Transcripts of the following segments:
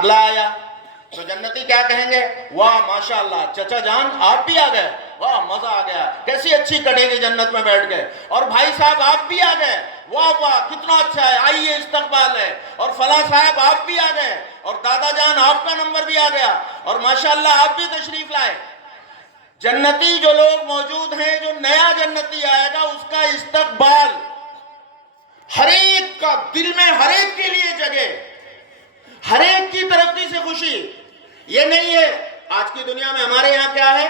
اگلا آیا تو جنتی کیا کہیں گے؟ واہ ماشاءاللہ چچا جان آپ بھی آ گئے، واہ مزہ آ گیا، کیسی اچھی کٹے گی جنت میں بیٹھ گئے، اور بھائی صاحب آپ بھی آ گئے، واہ واہ کتنا اچھا ہے، آئیے استقبال ہے، اور فلاں صاحب آپ بھی آ گئے، اور دادا جان آپ کا نمبر بھی آ گیا، اور ماشاءاللہ آپ بھی تشریف لائے۔ جنتی جو لوگ موجود ہیں، جو نیا جنتی آئے گا اس کا استقبال، ہر ایک کا دل میں ہر ایک کے لیے جگہ، ہر ایک کی ترقی سے خوشی۔ یہ نہیں ہے آج کی دنیا میں ہمارے یہاں کیا ہے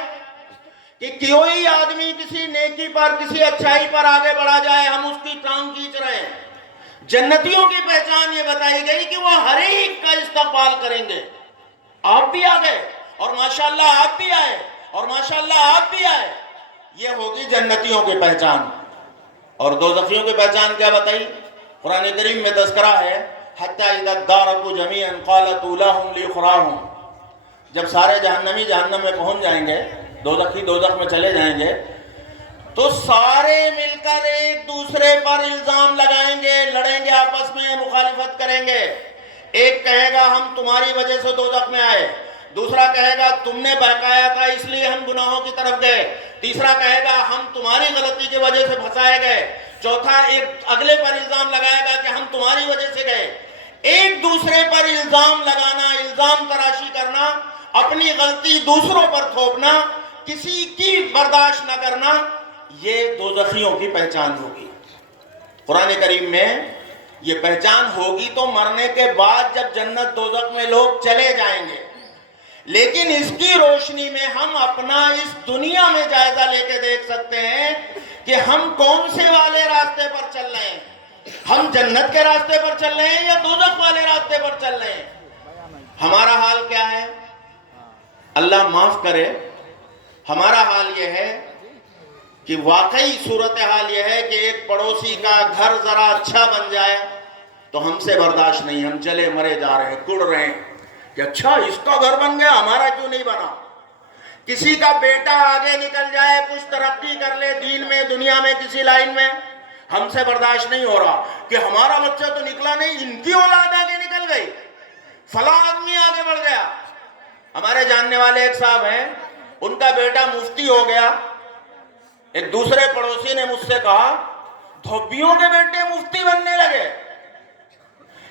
کہ کوئی آدمی کسی نیکی پر کسی اچھائی پر آگے بڑھا جائے ہم اس کی ٹانگ کھینچ رہے ہیں۔ جنتیوں کی پہچان یہ بتائی گئی کہ وہ ہر ایک کا استقبال کریں گے۔ آپ بھی آ گئے اور ماشاءاللہ آپ بھی آئے اور ماشاءاللہ آپ بھی آئے، یہ ہوگی جنتیوں کی پہچان۔ اور دوزخیوں کی پہچان کیا بتائی؟ قرآن کریم میں تذکرہ ہے، حتی اذا ادارکوا جمیعا قالت اولاہم لاخراہم، جب سارے جہنمی جہنم میں پہنچ جائیں گے، دوزخی دوزخ میں چلے جائیں گے، تو سارے مل کر ایک دوسرے پر الزام لگائیں گے، لڑیں گے آپس میں، مخالفت کریں گے۔ ایک کہے گا ہم تمہاری وجہ سے دوزخ میں آئے، دوسرا کہے گا تم نے بہکایا تھا اس لیے ہم گناہوں کی طرف گئے، تیسرا کہے گا ہم تمہاری غلطی کی وجہ سے پھنسائے گئے، چوتھا ایک اگلے پر الزام لگائے گا کہ ہم تمہاری وجہ سے گئے۔ ایک دوسرے پر الزام لگانا، الزام تراشی کرنا، اپنی غلطی دوسروں پر تھوپنا، کسی کی برداشت نہ کرنا، یہ دوزخیوں کی پہچان ہوگی۔ قرآن کریم میں یہ پہچان ہوگی تو مرنے کے بعد جب جنت دوزخ میں لوگ چلے جائیں گے، لیکن اس کی روشنی میں ہم اپنا اس دنیا میں جائزہ لے کے دیکھ سکتے ہیں کہ ہم کون سے والے راستے پر چل رہے ہیں، ہم جنت کے راستے پر چل رہے ہیں یا دوزخ والے راستے پر چل رہے ہیں۔ ہمارا حال کیا ہے؟ اللہ معاف کرے، ہمارا حال یہ ہے کہ واقعی صورتحال یہ ہے کہ ایک پڑوسی کا گھر ذرا اچھا بن جائے تو ہم سے برداشت نہیں، ہم چلے مرے جا رہے ہیں، کڑ رہے ہیں کہ اچھا اس کا گھر بن گیا ہمارا کیوں نہیں بنا۔ کسی کا بیٹا آگے نکل جائے، کچھ ترقی کر لے دین میں، دنیا میں، کسی لائن میں، ہم سے برداشت نہیں ہو رہا کہ ہمارا بچہ تو نکلا نہیں، ان کی اولاد آگے نکل گئی، فلاں آدمی آگے بڑھ گیا۔ ہمارے جاننے والے ایک صاحب ہیں، ان کا بیٹا مفتی ہو گیا۔ ایک دوسرے پڑوسی نے مجھ سے کہا دھوبیوں کے بیٹے مفتی بننے لگے،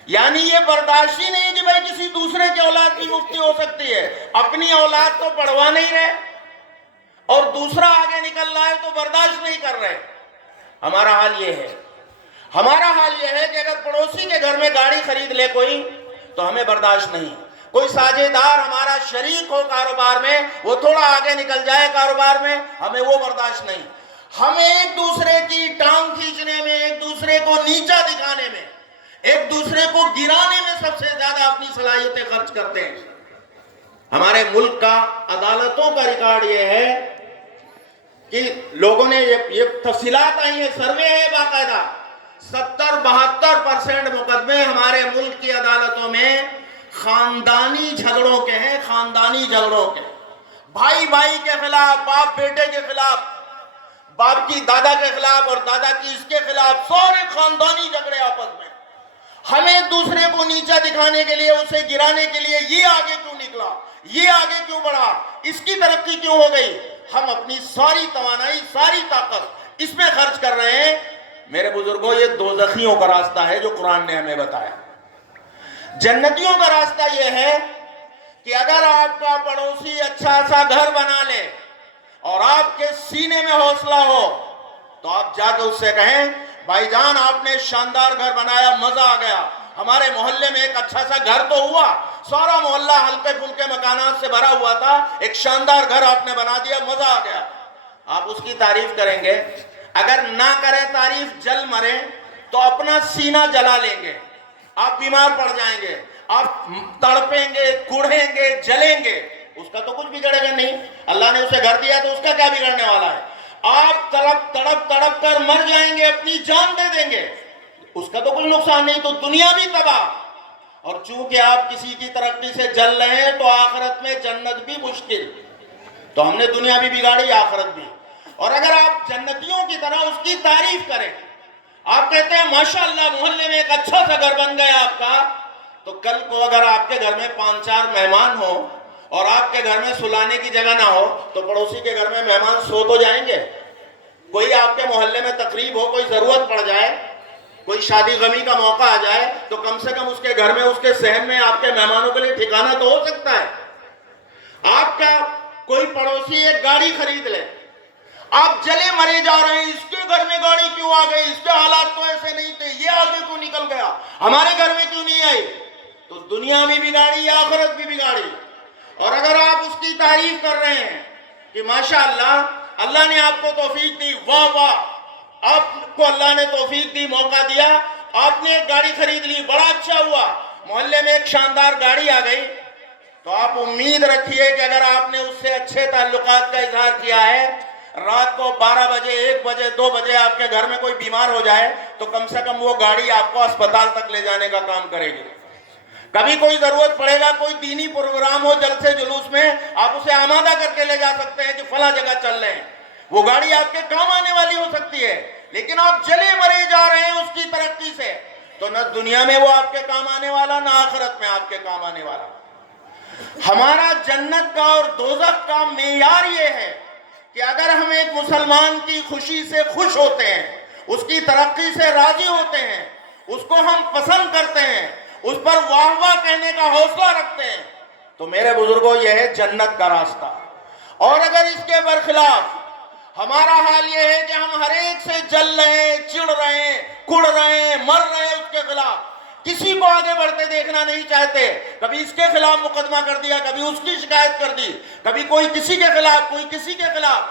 یعنی یہ برداشت ہی نہیں کہ بھائی کسی دوسرے کی اولاد بھی مفتی ہو سکتی ہے، اپنی اولاد تو پڑھوا نہیں رہے اور دوسرا آگے نکل رہا ہے تو برداشت نہیں کر رہے۔ ہمارا حال یہ ہے، ہمارا حال یہ ہے کہ اگر پڑوسی کے گھر میں گاڑی خرید لے کوئی تو ہمیں برداشت نہیں، کوئی ساجھیدار ہمارا شریک ہو کاروبار میں، وہ تھوڑا آگے نکل جائے کاروبار میں، ہمیں وہ برداشت نہیں۔ ہم ایک دوسرے کی ٹانگ کھینچنے میں، ایک دوسرے کو نیچا دکھانے میں، ایک دوسرے کو گرانے میں سب سے زیادہ اپنی صلاحیتیں خرچ کرتے ہیں۔ ہمارے ملک کا عدالتوں کا ریکارڈ یہ ہے کہ لوگوں نے یہ تفصیلات آئی ہیں، سروے ہے باقاعدہ، 70-72% مقدمے ہمارے ملک کی عدالتوں میں خاندانی جھگڑوں کے ہیں، خاندانی جھگڑوں کے، بھائی بھائی کے خلاف، باپ بیٹے کے خلاف، باپ کی دادا کے خلاف اور دادا کی اس کے خلاف، سارے خاندانی جھگڑے آپس میں۔ ہم ایک دوسرے کو نیچا دکھانے کے لیے، اسے گرانے کے لیے، یہ آگے کیوں نکلا، یہ آگے کیوں بڑھا، اس کی ترقی کیوں ہو گئی، ہم اپنی ساری توانائی، ساری طاقت اس میں خرچ کر رہے ہیں۔ میرے بزرگوں، یہ دوزخیوں کا راستہ ہے جو قرآن نے ہمیں بتایا۔ جنتیوں کا راستہ یہ ہے کہ اگر آپ کا پڑوسی اچھا سا گھر بنا لے اور آپ کے سینے میں حوصلہ ہو تو آپ جا کے اس سے کہیں بھائی جان آپ نے شاندار گھر بنایا، مزہ آ گیا، ہمارے محلے میں ایک اچھا سا گھر تو ہوا، سارا محلہ ہلکے پھلکے مکانات سے بھرا ہوا تھا، ایک شاندار گھر آپ نے بنا دیا، مزہ آ گیا۔ آپ اس کی تعریف کریں گے، اگر نہ کریں تعریف، جل مریں تو اپنا سینہ جلا لیں گے، آپ بیمار پڑ جائیں گے، آپ تڑپیں گے، کڑھیں گے، جلیں گے، اس کا تو کچھ بگڑے گا نہیں، اللہ نے اسے گھر دیا تو اس کا کیا بگڑنے والا ہے؟ آپ تڑپ کر مر جائیں گے، اپنی جان دے دیں گے، اس کا تو کچھ نقصان نہیں، تو دنیا بھی تباہ۔ اور چونکہ آپ کسی کی ترقی سے جل رہے ہیں تو آخرت میں جنت بھی مشکل، تو ہم نے دنیا بھی بگاڑی، آخرت بھی۔ اور اگر آپ جنتیوں کی طرح اس کی تعریف کریں، آپ کہتے ہیں ماشاءاللہ محلے میں ایک اچھا سا گھر بن گیا آپ کا، تو کل کو اگر آپ کے گھر میں 5-4 مہمان ہو اور آپ کے گھر میں سلانے کی جگہ نہ ہو تو پڑوسی کے گھر میں مہمان سو تو جائیں گے. کوئی آپ کے محلے میں تقریب ہو, کوئی ضرورت پڑ جائے, کوئی شادی غمی کا موقع آ جائے تو کم سے کم اس کے گھر میں, اس کے صحن میں آپ کے مہمانوں کے لیے ٹھکانہ تو ہو سکتا ہے. آپ کا کوئی پڑوسی ایک گاڑی خرید لے, آپ جلے مرے جا رہے ہیں, اس کے گھر میں گاڑی کیوں آ گئی, اس کے حالات تو ایسے نہیں تھے, یہ آگے کیوں نکل گیا, ہمارے گھر میں کیوں نہیں آئی, تو دنیا میں بھی گاڑی یا آخرت میں بھی گاڑی. اور اگر آپ اس کی تعریف کر رہے ہیں کہ ماشاءاللہ اللہ نے آپ کو توفیق دی, واہ واہ, آپ کو اللہ نے توفیق دی, موقع دیا, آپ نے ایک گاڑی خرید لی, بڑا اچھا ہوا, محلے میں ایک شاندار گاڑی آ گئی, تو آپ امید رکھیے کہ اگر آپ نے اس سے اچھے تعلقات کا اظہار کیا ہے, رات کو 12 بجے 1 بجے 2 بجے آپ کے گھر میں کوئی بیمار ہو جائے تو کم سے کم وہ گاڑی آپ کو اسپتال تک لے جانے کا کام کرے گی. کبھی کوئی ضرورت پڑے گا, کوئی دینی پروگرام ہو جلسے جلوس میں, آپ اسے آمادہ کر کے لے جا سکتے ہیں کہ فلاں جگہ چل رہے ہیں, وہ گاڑی آپ کے کام آنے والی ہو سکتی ہے. لیکن آپ جلے مرے جا رہے ہیں اس کی ترقی سے, تو نہ دنیا میں وہ آپ کے کام آنے والا, نہ آخرت میں آپ کے کام آنے والا. ہمارا جنت کا اور دوزخ کا معیار یہ ہے کہ اگر ہم ایک مسلمان کی خوشی سے خوش ہوتے ہیں, اس کی ترقی سے راضی ہوتے ہیں, اس کو ہم پسند کرتے ہیں, اس پر واہ واہ کہنے کا حوصلہ رکھتے ہیں, تو میرے بزرگوں یہ ہے جنت کا راستہ. اور اگر اس کے برخلاف ہمارا حال یہ ہے کہ ہم ہر ایک سے جل رہے ہیں, چڑ رہے ہیں, کڑ رہے ہیں, مر رہے ہیں, اس کے خلاف کسی کو آگے بڑھتے دیکھنا نہیں چاہتے, کبھی اس کے خلاف مقدمہ کر دیا, کبھی اس کی شکایت کر دی, کبھی کوئی کسی کے خلاف, کوئی کسی کے خلاف,